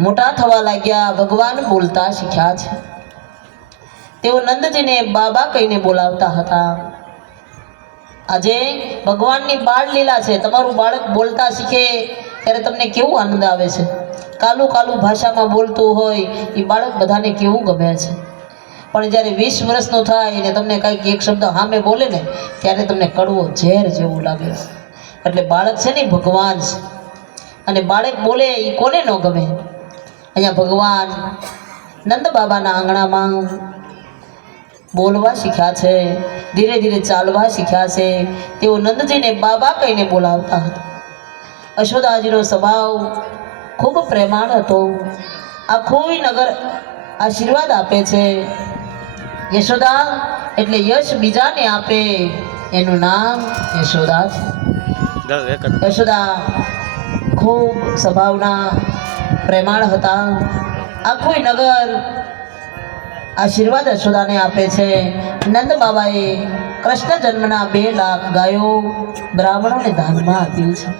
મોટા થવા લાગ્યા, ભગવાન બોલતા શીખ્યા છે. તેઓ નંદજીને બાબા કહીને બોલાવતા હતા. આજે ભગવાનની બાળ લીલા છે, તમારું બાળક બોલતા શીખે, ત્યારે તમને કેવું આનંદ આવે છે? કાલું કાલું ભાષામાં બોલતું હોય, એ બાળક બધાને કેવું ગમે છે? પણ જ્યારે વીસ વર્ષનો થાય ને તમને કાંઈક એક શબ્દ સામે બોલે ને, ત્યારે તમને કડવો ઝેર જેવું લાગે. છે એટલે બાળક છે ને ભગવાન છે. અને બાળક બોલે એ કોને ન ગમે? અહીંયા ભગવાન નંદ બાબાના આંગણામાં બોલવા શીખ્યા છે ધીરે ધીરે ચાલવા શીખ્યા છે. તેઓ નંદજીને બાબા કહીને બોલાવતા હતા. અશોદાજીનો સ્વભાવ ખૂબ પ્રેમાળ હતો. આખું નગર આશીર્વાદ આપે છે. યશોદા એટલે યશ બીજાને આપે. એનું નામ યશોદા છે. યશોદા ખૂબ સ્વભાવના પ્રેમાળ હતા. આખું નગર આશીર્વાદ યશોદાને આપે છે. નંદ બાબાએ કૃષ્ણ જન્મના બે લાખ ગાયો બ્રાહ્મણોને દાનમાં આપેલ છે.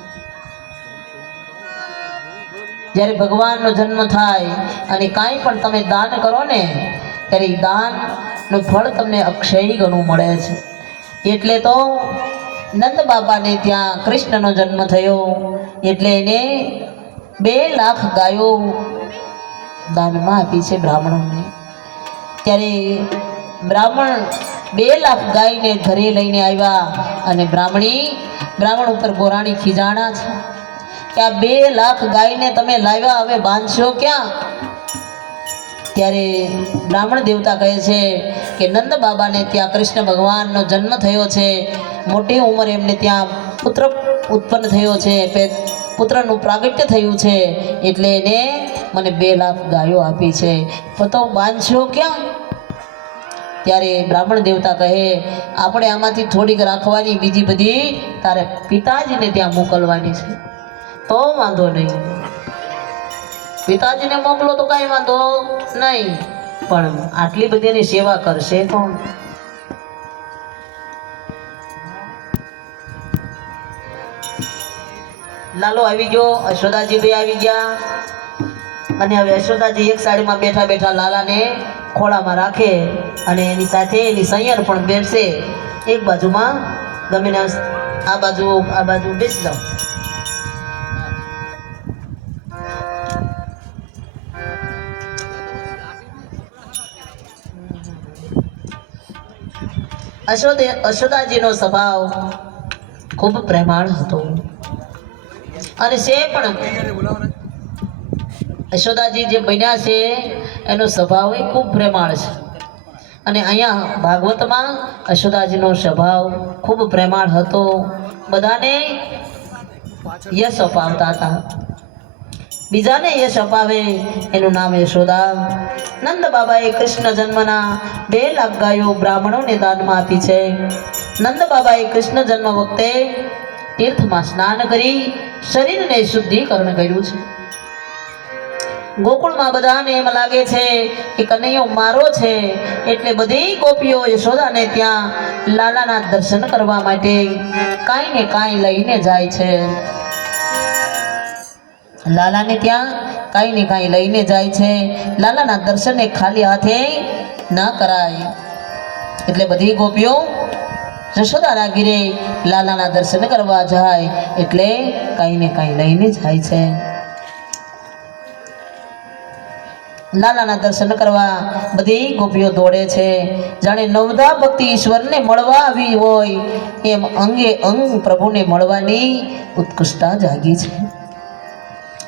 જ્યારે ભગવાનનો જન્મ થાય અને કાંઈ પણ તમે દાન કરો ને, ત્યારે દાનનું ફળ તમને અક્ષય ગણું મળે છે. એટલે તો નંદ બાબાને ત્યાં કૃષ્ણનો જન્મ થયો. એટલે એને બે લાખ ગાયો દાનમાં આપી છે બ્રાહ્મણોને. ત્યારે બ્રાહ્મણ બે લાખ ગાયને ઘરે લઈને આવ્યા અને બ્રાહ્મણી, બ્રાહ્મણ ઉપર ગોરાણી ખીજાણા છે. કે આ બે લાખ ગાયને તમે લાવ્યા, હવે બાંધશો ક્યાં? ત્યારે બ્રાહ્મણ દેવતા કહે છે કે નંદ બાબાને ત્યાં કૃષ્ણ ભગવાનનો જન્મ થયો છે. મોટી ઉંમર એમને ત્યાં પુત્ર ઉત્પન્ન થયો છે. પુત્રનું પ્રાગટ્ય થયું છે એટલે એને મને બે લાખ ગાયો આપી છે. તો બાંધશો ક્યાં? ત્યારે બ્રાહ્મણ દેવતા કહે, આપણે આમાંથી થોડીક રાખવાની, બીજી બધી તારે પિતાજીને ત્યાં મોકલવાની છે. તો વાંધો નહીં. પિતાજીને મોકલો તો કાંઈ વાંધો નહીં. પણ આટલી બધી સેવા કરશે કોણ? લાલો આવી ગયો અશોદાજી ભાઈ આવી ગયા. અને હવે યશોદાજી એક સાડીમાં બેઠા બેઠા લાલાને ખોળામાં રાખે અને એની સાથે એની સૈયર પણ બેસશે. એક બાજુમાં ગમે આ બાજુ આ બાજુ બેસી જાઓ. અશોદે અશોદાજીનો સ્વભાવ ખૂબ પ્રેમાળ હતો. અને છે પણ યશોદાજી જે બન્યા છે, એનો સ્વભાવ એ ખૂબ પ્રેમાળ છે. અને અહીંયા ભાગવતમાં યશોદાજીનો સ્વભાવ ખૂબ પ્રેમાળ હતો. બધાને યશ અપાવતા હતા. બીજાને યશ અપાવે, એનું નામ યશોદા. નંદ બાબાએ કૃષ્ણ જન્મના બે લાખ ગાયો બ્રાહ્મણોને દાનમાં આપી છે. નંદ બાબાએ કૃષ્ણ જન્મ વખતે તીર્થમાં સ્નાન કરી શરીરને શુદ્ધિકરણ કર્યું છે. ગોકુળમાં બધાને એમ લાગે છે કે કનૈયો મારો છે એટલે બધી ગોપીઓ યશોદાને ત્યાં લાલાના દર્શન કરવા માટે કાંઈ ને કાંઈ લઈને જાય છે. લાલાને ત્યાં કાંઈ ને કાંઈ લઈને જાય છે. લાલાના દર્શનને ખાલી હાથે ન કરાય. એટલે બધી ગોપીઓ જશોદાના ગીરે લાલાના દર્શન કરવા જાય એટલે કાંઈ ને કાંઈ લઈને જાય છે. લાલાના દર્શન કરવા બધી ગોપીઓ દોડે છે. જાણે નવધા ભક્તિ ઈશ્વરને મળવા આવી હોય, એમ અંગે અંગ પ્રભુને મળવાની ઉત્કૃષ્ટતા જાગી છે.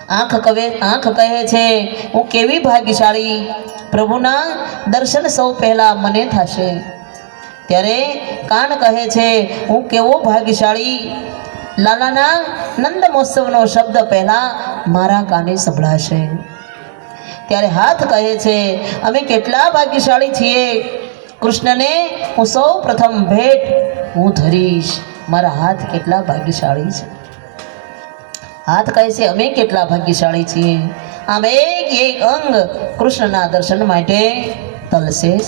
આંખ કવે, આંખ કહે છે, હું કેવી ભાગ્યશાળી? પ્રભુના દર્શન સૌ પહેલા મને થશે. ત્યારે કાન કહે છે, હું કેવો ભાગ્યશાળી? લાલાના નંદ મહોત્સવનો શબ્દ પહેલા મારા કાને સંભળાશે. ત્યારે હાથ કહે છે, અમે કેટલા ભાગ્યશાળી છીએ? કૃષ્ણને હું સૌ પ્રથમ ભેટ હું ધરીશ. મારા હાથ કેટલા ભાગ્યશાળી છે. હાથ કહે છે, અમે કેટલા ભાગ્યશાળી છીએ? આમ એક એક અંગ કૃષ્ણના દર્શન માટે તલશે.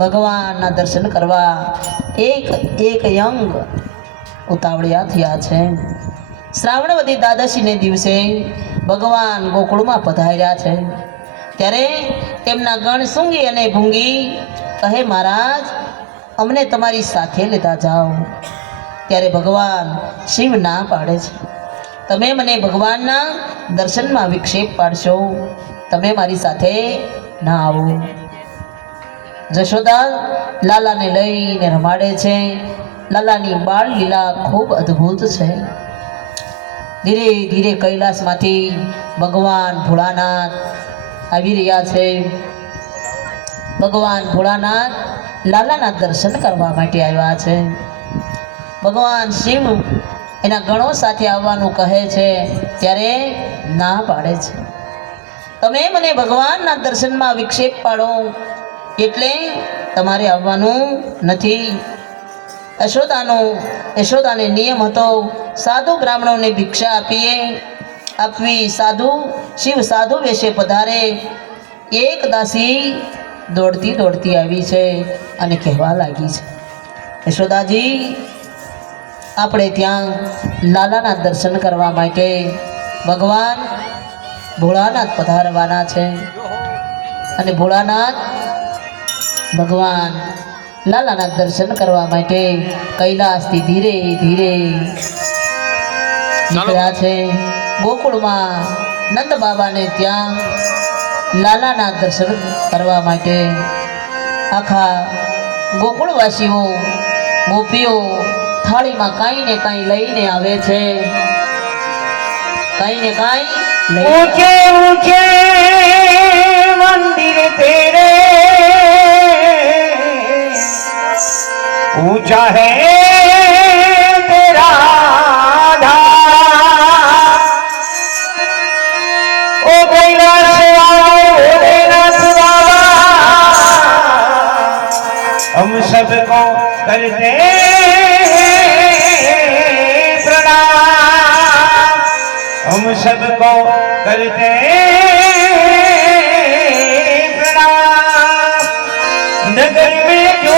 ભગવાનના દર્શન કરવા એક એક યંગ ઉતાવળિયા થયા છે. શ્રાવણવતી દ્વાદશીને દિવસે ભગવાન ગોકુળમાં પધાર્યા છે. ત્યારે તેમના ગણ સૂંગી અને ભૂંગી કહે, મહારાજ, અમને તમારી સાથે લેતા જાઓ. ત્યારે ભગવાન શિવ ના પાડે છે. તમે મને ભગવાનના દર્શનમાં વિક્ષેપ પાડશો. તમે મારી સાથે ના આવો. જશોદા લાલાને લઈને રમાડે છે. લાલાની બાળ લીલા ખૂબ અદ્ભુત છે. ધીરે ધીરે કૈલાસમાંથી ભગવાન ભોળાનાથ આવી રહ્યા છે. ભગવાન ભોળાનાથ લાલાના દર્શન કરવા માટે આવ્યા છે. ભગવાન શિવ એના ગણો સાથે આવવાનું કહે છે, ત્યારે ના પાડે છે. તમે મને ભગવાનના દર્શનમાં વિક્ષેપ પાડો. એટલે તમારે આવવાનું નથી. યશોદાનો, યશોદાને નિયમ હતો, સાધુ બ્રાહ્મણોને ભિક્ષા આપીએ. આપવી સાધુ, શિવ સાધુ વેશે પધારે. એક દાસી દોડતી દોડતી આવી છે અને કહેવા લાગી છે. યશોદાજી, આપણે ત્યાં લાલાના દર્શન કરવા માટે ભગવાન ભોળાનાથ પધારવાના છે. અને ભોળાનાથ ભગવાન લાલાના દર્શન કરવા માટે કૈલાસથી ધીરે ધીરે નીકળ્યા છે. ગોકુળમાં નંદ બાબાને ત્યાં લાલાના દર્શન કરવા માટે આખા ગોકુળવાસીઓ ગોપીઓ થાળીમાં કાંઈ ને કાંઈ લઈને આવે છે. કાંઈ ને કાંઈ ઊંચે ઊંચે મંદિર તેરે. ऊंचा है तेरा धाम ओ कैलाश वाले भोलेनाथ बाबा हम सबको करते हैं प्रणाम हम सबको करते प्रणाम नगर में जो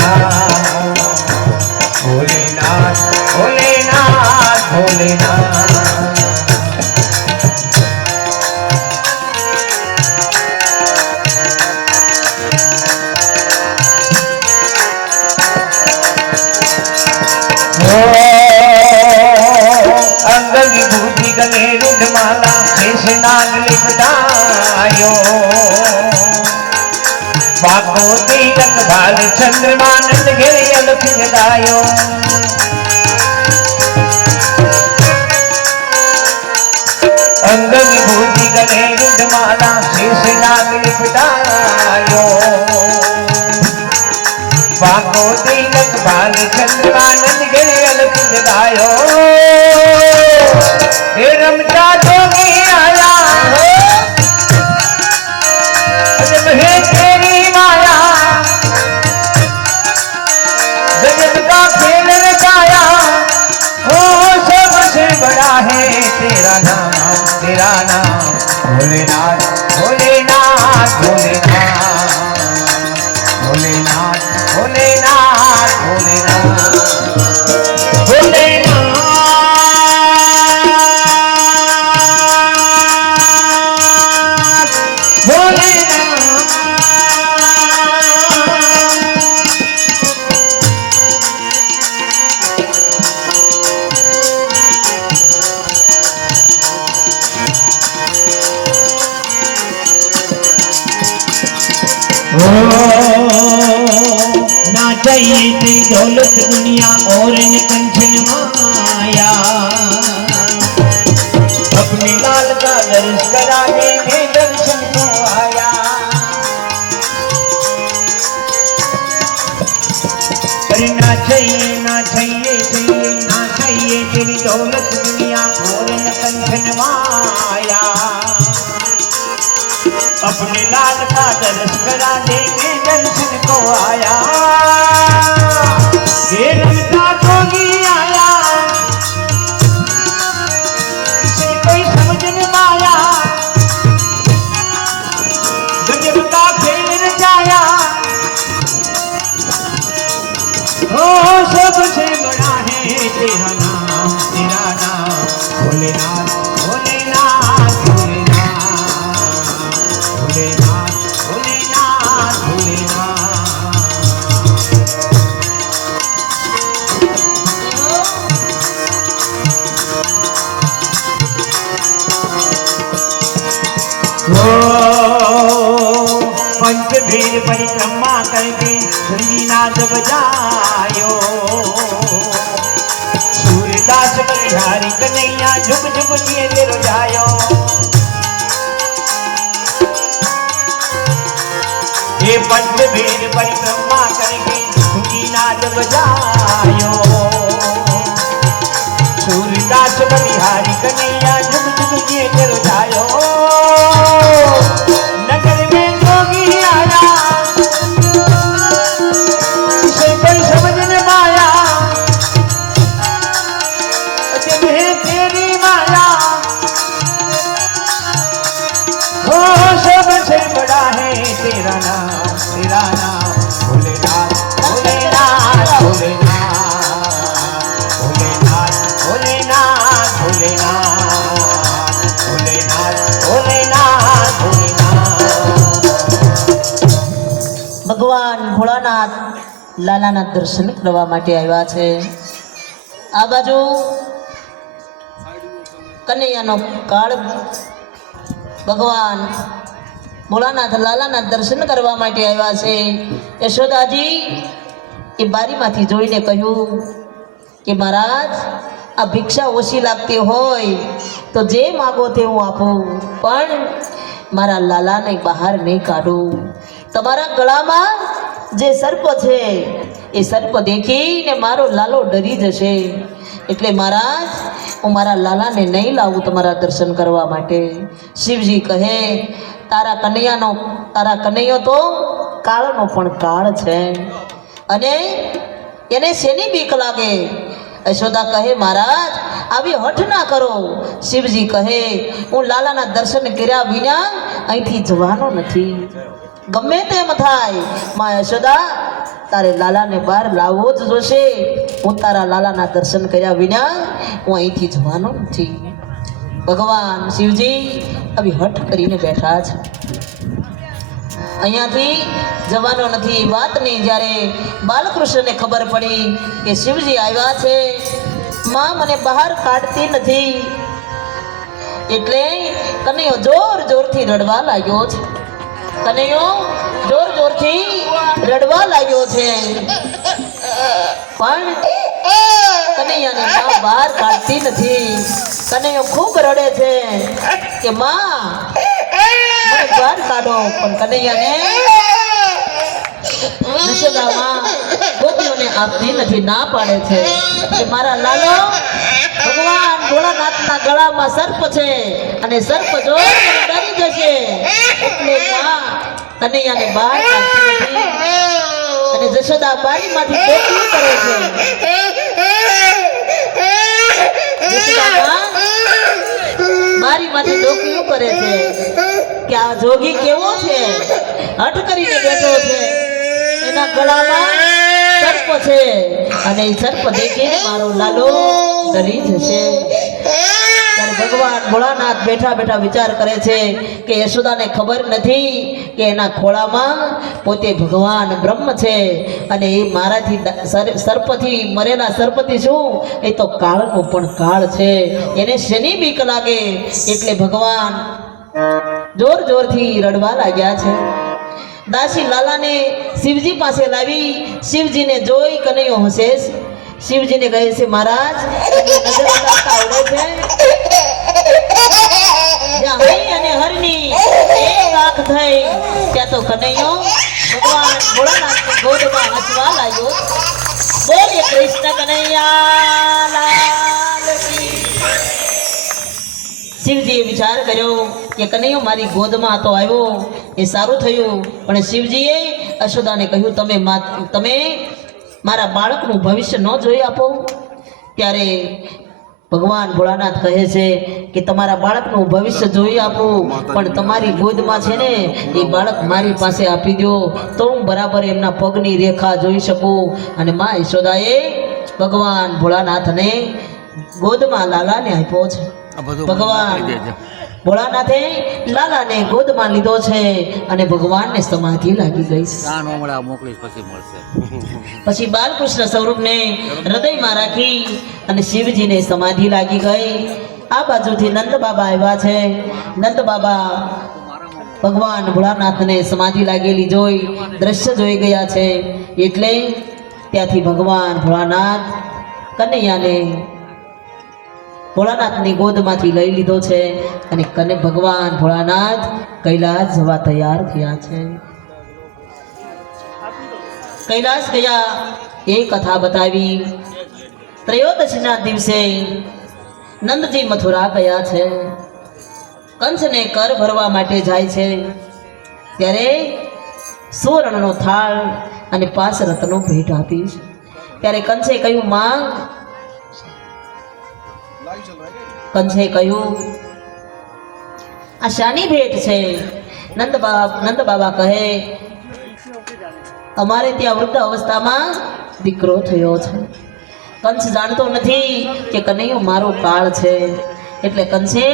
मोती नकभाल चंद्रमानंद गिरियल पिघलायो अंग विभूति गले रुदमाला शीश नाग लिपटायो पाको तिलक बाल चंद्रमानंद गिरियल पिघलायो हे रमण वे नाथ तेरी दौलत दुनिया और न कंचन माया अपने लाल का दर्श करा देने दर्शन को आया रमता जोगी आया इसे coming out. Let me લાલાના દર્શન કરવા માટે આવ્યા છે. આ બાજુ કનૈયાનો કાળ ભગવાન ભોળાનાથ લાલાના દર્શન કરવા માટે આવ્યા છે. યશોદાજી એ બારીમાંથી જોઈને કહ્યું કે મહારાજ, આ ભિક્ષા ઓછી લાગતી હોય તો જે માગો તે હું આપું. પણ મારા લાલાને બહાર નહીં કાઢું. તમારા ગળામાં જે સર્પ છે, એ સર્પ દેખીને મારો લાલો ડરી જશે. એટલે મહારાજ, હું મારા લાલાને નહીં લાવું તમારા દર્શન કરવા માટે. શિવજી કહે, તારા કનૈયાનો, તારા કનૈયો તો કાળનો પણ કાળ છે. અને એને શેની બીક લાગે? યશોદા કહે, મહારાજ, આવી હઠ ના કરો. શિવજી કહે, હું લાલાના દર્શન કર્યા વિના અહીંથી જવાનો નથી. ગમે તેમ થાય. માં યશોદા, તારે લાલાને બહાર લાવવો જ જોશે. હું તારા લાલાના દર્શન કર્યા વિના હું અહીંથી જવાનો નથી. ભગવાન શિવજી આવી હઠ કરીને બેઠા છે. અહીંયાથી જવાનો નથી વાતની જ્યારે બાલકૃષ્ણને ખબર પડી કે શિવજી આવ્યા છે, માં મને બહાર કાઢતી નથી. એટલે કનૈયો જોર જોરથી રડવા લાગ્યો છે. કનૈયો જોર જોરથી રડવા લાગ્યો છે. પણ કનૈયાને માં બહાર કાઢતી નથી. કનૈયો ખૂબ રડે છે કે માં બહાર કાઢો, પણ કનૈયાને ગોપીઓને આપતી નથી, ના પાડે છે. કે મારા લાલો ભગવાન ભોળાનાથના ગળામાં સર્પ છે. અને સર્પ જો ડરી જશે, એટલે કનૈયાને બહાર અને જશોદા બારીમાંથી ડોકલું કરે છે. બારીમાંથી ડોકલું કરે છે. કે આ જોગી કેવો છે? હઠ કરીને બેઠો છે. એના ગળામાં સર્પ છે. અને સર્પ દેખીને મારો લાલો ડરી જશે ભગવાન ભોળાનાથ બેઠા બેઠા વિચાર કરે છે કે યશોદાને ખબર નથી કે એના ખોળામાં પોતે ભગવાન બ્રહ્મ છે અને એ મારાથી સર્પથી મરેલા સર્પથી શું? એ તો કાળનો પણ કાળ છે. એને શેની બીક લાગે? એટલે ભગવાન જોર જોરથી રડવા લાગ્યા છે. દાસી લાલાને શિવજી પાસે લાવી શિવજીને જોઈ કનૈયો છે. શિવજીને કહે છે, મહારાજ આવડે છે? અને હરની, એક તો કનૈયો, ભગવાન ભોળાનાથની ગોદમાં હસવા લાગ્યો બોલીએ કૃષ્ણ કનૈયા શિવજીએ વિચાર કર્યો કે કનૈયો મારી ગોદમાં તો આવ્યો, એ સારું થયું, પણ શિવજીએ અશોદાને કહ્યું, તમે તમે મારા બાળકનું ભવિષ્ય ન જોઈ આપો. ત્યારે ભગવાન ભોળાનાથ કહે છે કે તમારા બાળકનું ભવિષ્ય જોઈ આપું પણ તમારી ગોદમાં છે ને એ બાળક મારી પાસે આપી દો તો હું બરાબર એમના પગની રેખા જોઈ શકું. અને મા યશોદાએ ભગવાન ભોળાનાથને ગોદમાં લાલાને આપ્યો છે. ભગવાન ભોળાનાથે લાલાને ગોદમાં લીધો છે અને ભગવાનને સમાધિ લાગી ગઈ મોકલીશ પછી મળશે. પછી બાલકૃષ્ણ સ્વરૂપને હૃદયમાં રાખી અને શિવજીને સમાધિ લાગી ગઈ. આ બાજુથી નંદ બાબા આવ્યા છે. નંદ બાબા ભગવાન ભોળાનાથને સમાધિ લાગેલી જોઈ દ્રશ્ય જોઈ ગયા છે. એટલે ત્યાંથી ભગવાન ભોળાનાથ કનૈયાને ભોળાનાથની ગોદમાંથી લઈ લીધો છે અને કને ભગવાન ભોળાનાથ કૈલાસ જવા તૈયાર થયા છે. કૈલાસ ગયા એ કથા બતાવી. ત્રયોદશીના દિવસે નંદજી મથુરા ગયા છે. કંસને કર ભરવા માટે જાય છે. ત્યારે સુવર્ણનો થાળ અને પાંચ રત્નો ભેટ આપીશ. ત્યારે કંસે કહ્યું, માંગ કંસે કહ્યું આ શાની ભેટ છે. નંદ બાબા નંદ બાબા કહે, અમારે ત્યાં વૃદ્ધ અવસ્થામાં દીકરો થયો છે. કંસ જાણતો નથી કે કનૈયો મારો કાળ છે. એટલે કંસે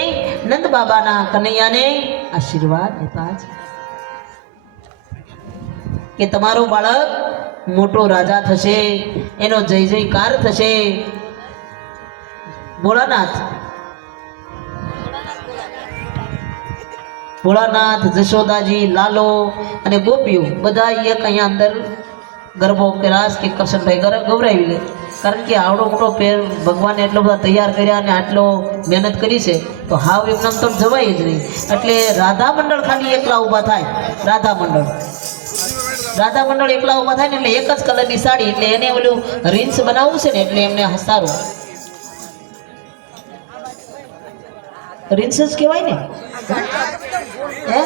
નંદ બાબાના કનૈયાને આશીર્વાદ આપ્યા છે. કે તમારો બાળક મોટો રાજા થશે, એનો જય જયકાર થશે ભોળાનાથ. ભોળાનાથ, જશોદાજી, લાલો અને ગોપીઓ બધા એક અહીંયા અંદર ગરબો કે રાસ કે કરશનભાઈ ગર ગવરાવી લે. કારણ કે આવડો મોટો પેર ભગવાને એટલો બધા તૈયાર કર્યા અને આટલો મહેનત કરી છે, તો હાવ એમનામ તો જવાય જ નહીં. એટલે રાધા મંડળ ખાલી એકલા ઊભા થાય. રાધા મંડળ. રાધા મંડળ એકલા ઊભા થાય ને એટલે એક જ કલરની સાડી, એટલે એને ઓલું રીલ્સ બનાવવું છે ને એટલે એમને સારું રીલ્સ જ કહેવાય ને? હે?